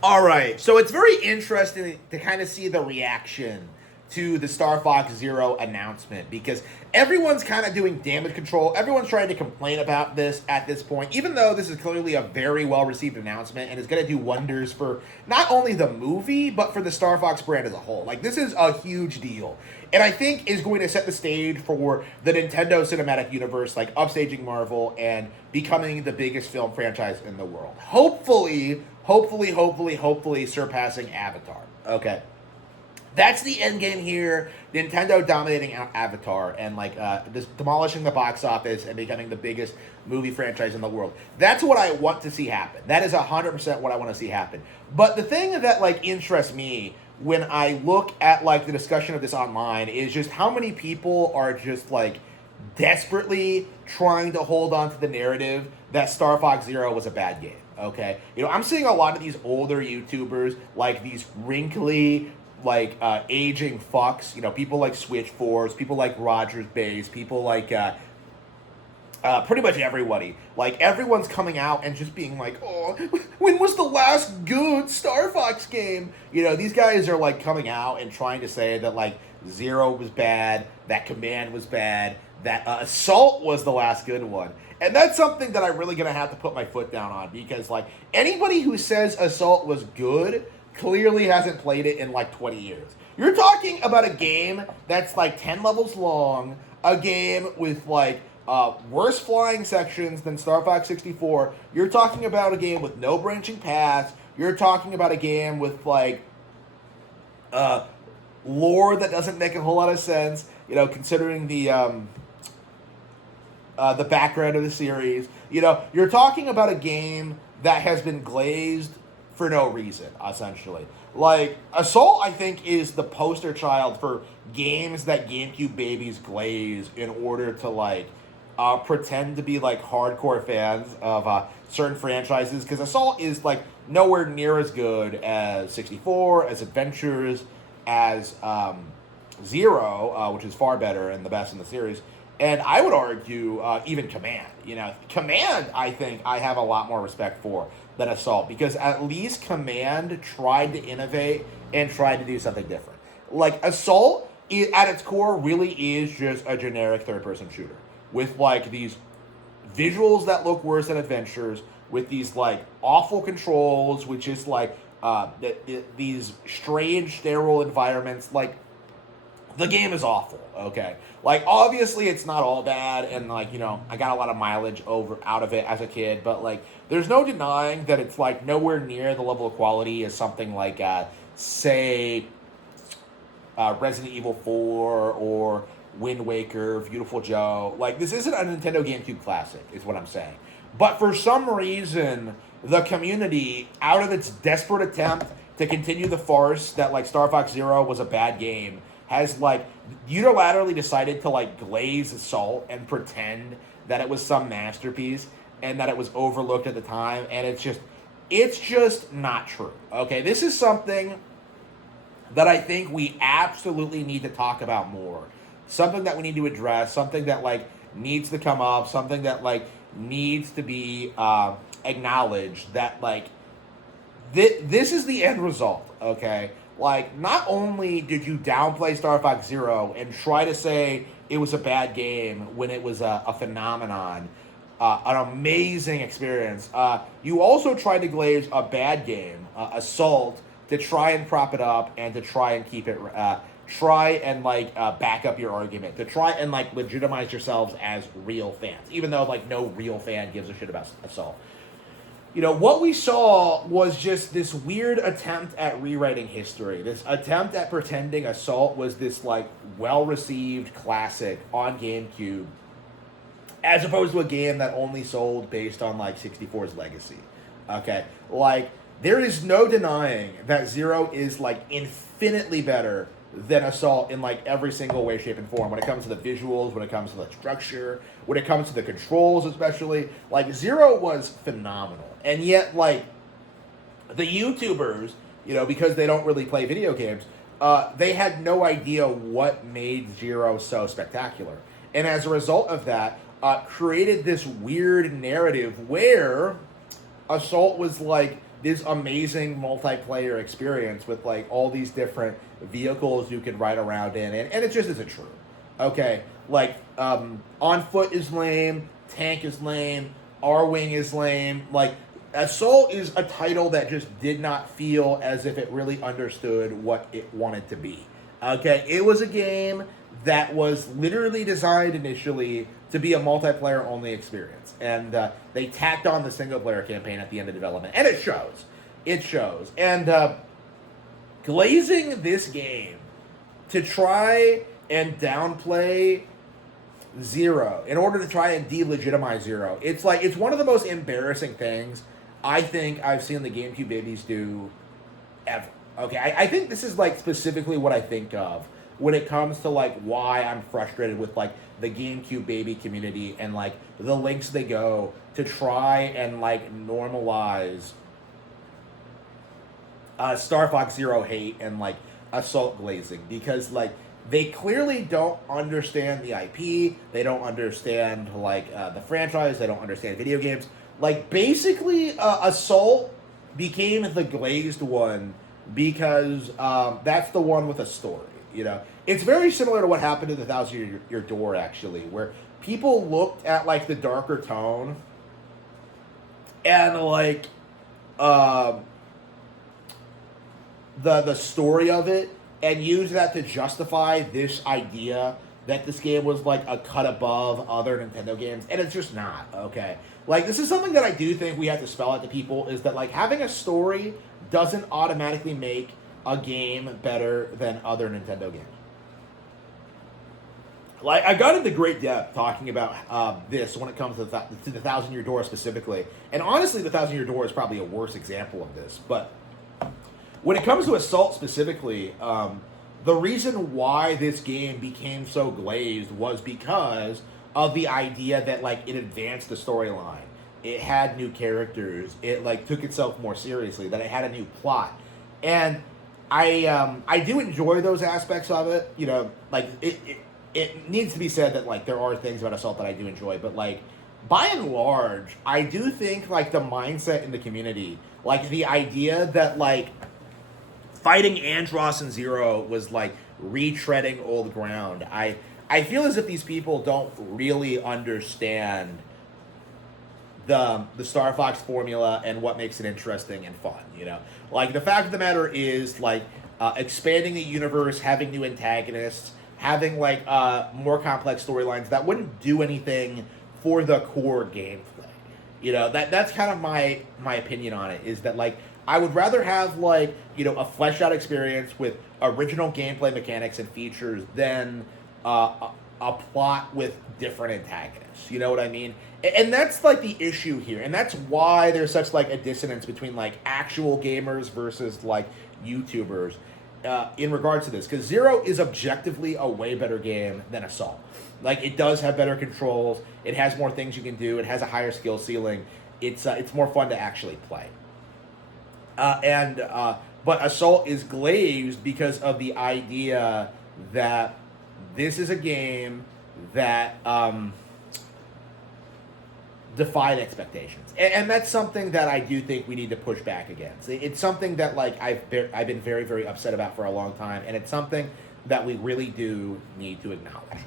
All right, so it's very interesting to kind of see the reaction to the Star Fox Zero announcement because everyone's kind of doing damage control. Everyone's trying to complain about this at this point, even though this is clearly a very well received announcement and is going to do wonders for not only the movie, but for the Star Fox brand as a whole. Like, this is a huge deal. And I think is going to set the stage for the Nintendo Cinematic Universe, like upstaging Marvel and becoming the biggest film franchise in the world. Hopefully surpassing Avatar. Okay. That's the end game here. Nintendo dominating Avatar and just demolishing the box office and becoming the biggest movie franchise in the world. That's what I want to see happen. That is 100% what I want to see happen. But the thing that interests me when I look at the discussion of this online is just how many people are just desperately trying to hold on to the narrative that Star Fox Zero was a bad game. Okay, I'm seeing a lot of these older YouTubers, like these wrinkly, aging fucks. People like Switch Force, people like Rogers Base, people like pretty much everybody. Everyone's coming out and just being like, "Oh, when was the last good Star Fox game?" These guys are coming out and trying to say that Zero was bad, that Command was bad, that Assault was the last good one. And that's something that I'm really going to have to put my foot down on because, anybody who says Assault was good clearly hasn't played it in, 20 years. You're talking about a game that's, 10 levels long, a game with, worse flying sections than Star Fox 64. You're talking about a game with no branching paths. You're talking about a game with, lore that doesn't make a whole lot of sense, considering the background of the series. You're talking about a game that has been glazed for no reason, essentially. Assault, I think, is the poster child for games that GameCube babies glaze in order to, pretend to be, hardcore fans of certain franchises. Because Assault is, nowhere near as good as 64, as Adventures, as Zero, which is far better and the best in the series. And I would argue even Command. Command, I think, I have a lot more respect for than Assault because at least Command tried to innovate and tried to do something different. Assault, at its core, really is just a generic third-person shooter with, these visuals that look worse than Adventures, with these, awful controls, which is, these strange, sterile environments, the game is awful, okay? Obviously it's not all bad, and, I got a lot of mileage out of it as a kid, but, there's no denying that it's, nowhere near the level of quality as something say, Resident Evil 4 or Wind Waker, Beautiful Joe. This isn't a Nintendo GameCube classic, is what I'm saying. But for some reason, the community, out of its desperate attempt to continue the farce that, Star Fox Zero was a bad game, has unilaterally decided to glaze Assault and pretend that it was some masterpiece and that it was overlooked at the time, and it's just not true. Okay, this is something that I think we absolutely need to talk about more. Something that we need to address, something that needs to come up, something that needs to be acknowledged, that this is the end result, okay? Not only did you downplay Star Fox Zero and try to say it was a bad game when it was a phenomenon, an amazing experience, you also tried to glaze a bad game, Assault, to try and prop it up and to try and keep it, try and back up your argument, to try and legitimize yourselves as real fans, even though no real fan gives a shit about Assault. What we saw was just this weird attempt at rewriting history. This attempt at pretending Assault was this, well-received classic on GameCube, as opposed to a game that only sold based on, 64's legacy. Okay? There is no denying that Zero is, infinitely better than Assault in, every single way, shape, and form. When it comes to the visuals, when it comes to the structure, when it comes to the controls especially. Zero was phenomenal. And yet, the YouTubers, because they don't really play video games, they had no idea what made Zero so spectacular. And as a result of that, created this weird narrative where Assault was this amazing multiplayer experience with like all these different vehicles you can ride around in, and it just isn't true. Okay, like on foot is lame, tank is lame, R-Wing is lame. Like Assault is a title that just did not feel as if it really understood what it wanted to be. Okay, it was a game that was literally designed initially to be a multiplayer only experience, and they tacked on the single player campaign at the end of development, and it shows. It shows. And glazing this game to try and downplay Zero in order to try and delegitimize Zero, it's like it's one of the most embarrassing things I think I've seen the GameCube babies do ever. Okay, I think this is like specifically what I think of when it comes to like why I'm frustrated with like the GameCube baby community and like the links they go to try and like normalize Star Fox Zero hate and like Assault glazing, because like they clearly don't understand the IP, they don't understand like the franchise, they don't understand video games. Like basically Assault became the glazed one because that's the one with a story. You know, it's very similar to what happened in the Thousand Year Door, actually, where people looked at like the darker tone and like the story of it and used that to justify this idea that this game was like a cut above other Nintendo games, and it's just not. Okay, like this is something that I do think we have to spell out to people, is that like having a story doesn't automatically make a game better than other Nintendo games. Like I got into great depth talking about this when it comes to the Thousand Year Door specifically, and honestly, the Thousand Year Door is probably a worse example of this. But when it comes to Assault specifically, the reason why this game became so glazed was because of the idea that like it advanced the storyline. It had new characters. It like took itself more seriously. That it had a new plot, and I do enjoy those aspects of it. You know, like it needs to be said that like there are things about Assault that I do enjoy, but like by and large, I do think like the mindset in the community, like the idea that like fighting Andross and Zero was like retreading old ground. I feel as if these people don't really understand the Star Fox formula and what makes it interesting and fun, you know? Like, the fact of the matter is, like, expanding the universe, having new antagonists, having, like, more complex storylines, that wouldn't do anything for the core gameplay. You know, that's kind of my opinion on it, is that, like, I would rather have, like, you know, a fleshed out experience with original gameplay mechanics and features than a plot with different antagonists. You know what I mean? And that's like the issue here, and that's why there's such like a dissonance between like actual gamers versus like YouTubers in regards to this, because Zero is objectively a way better game than Assault. Like, it does have better controls, it has more things you can do, it has a higher skill ceiling, it's more fun to actually play. But Assault is glazed because of the idea that this is a game that defied expectations, and that's something that I do think we need to push back against. It's something that like I've been very, very upset about for a long time, and it's something that we really do need to acknowledge.